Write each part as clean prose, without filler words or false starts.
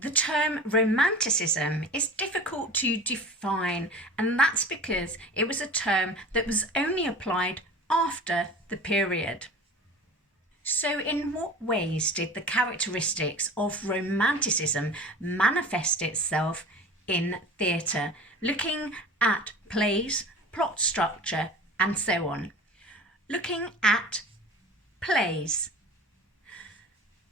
The term Romanticism is difficult to define, and that's because it was a term that was only applied after the period. So in what ways did the characteristics of Romanticism manifest itself in theatre? Looking at plays, plot structure, and so on. Looking at plays.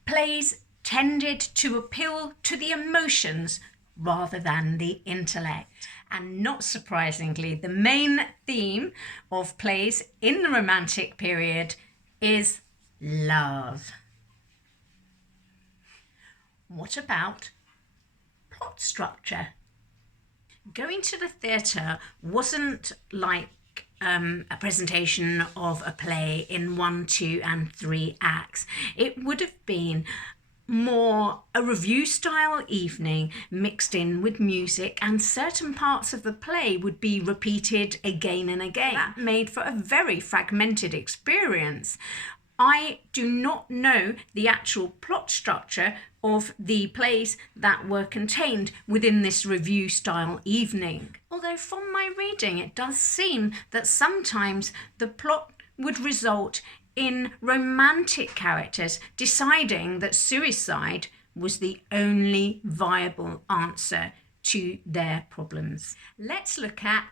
Plays tended to appeal to the emotions rather than the intellect. And not surprisingly, the main theme of plays in the Romantic period is love. What about plot structure? Going to the theatre wasn't like a presentation of a play in 1, 2, and 3 acts. It would have been more a revue style evening mixed in with music, and certain parts of the play would be repeated again and again. That made for a very fragmented experience. I do not know the actual plot structure of the plays that were contained within this revue style evening. Although from my reading it does seem that sometimes the plot would result in romantic characters deciding that suicide was the only viable answer to their problems. Let's look at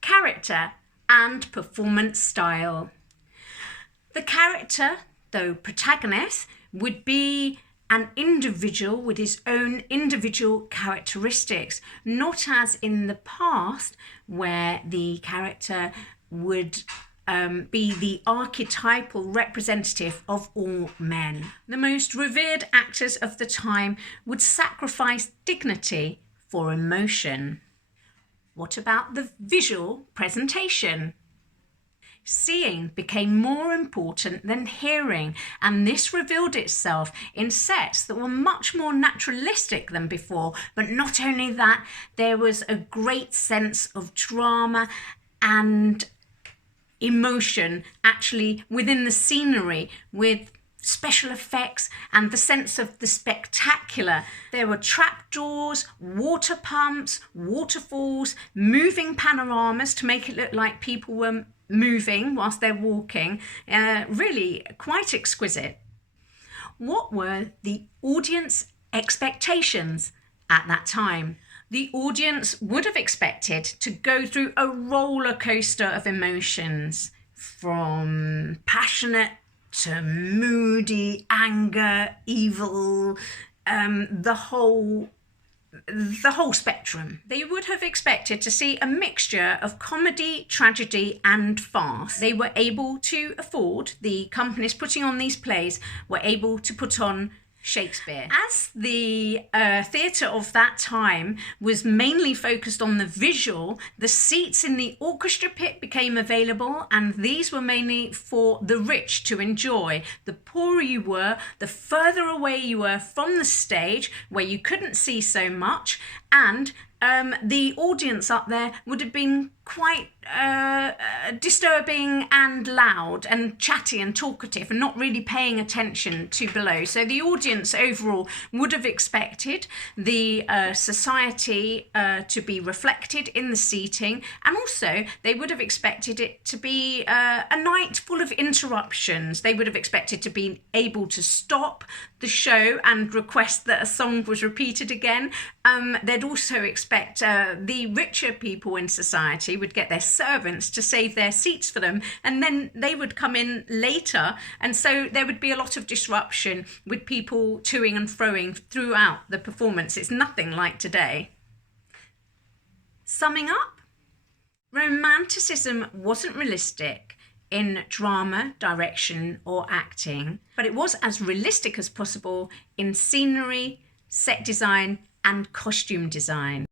character and performance style. The character, though protagonist, would be an individual with his own individual characteristics, not as in the past where the character would be the archetypal representative of all men. The most revered actors of the time would sacrifice dignity for emotion. What about the visual presentation? Seeing became more important than hearing, and this revealed itself in sets that were much more naturalistic than before. But not only that, there was a great sense of drama and emotion actually within the scenery, with special effects and the sense of the spectacular. There were trapdoors, water pumps, waterfalls, moving panoramas to make it look like people were moving whilst they're walking. Really quite exquisite. What were the audience expectations at that time? The audience would have expected to go through a roller coaster of emotions, from passionate to moody, anger, evil, the whole spectrum. They would have expected to see a mixture of comedy, tragedy, and farce. They were able to afford, the companies putting on these plays were able to put on Shakespeare. As the theatre of that time was mainly focused on the visual, the seats in the orchestra pit became available, and these were mainly for the rich to enjoy. The poorer you were, the further away you were from the stage, where you couldn't see so much, and the audience up there would have been quite disturbing and loud and chatty and talkative and not really paying attention to below. So the audience overall would have expected the society to be reflected in the seating, and also they would have expected it to be a night full of interruptions. They would have expected to be able to stop the show and request that a song was repeated again. They'd also expect the richer people in society would get their servants to save their seats for them, and then they would come in later, and so there would be a lot of disruption with people toing and froing throughout the performance. It's nothing like today. Summing up, Romanticism wasn't realistic in drama, direction, or acting, but it was as realistic as possible in scenery, set design, and costume design.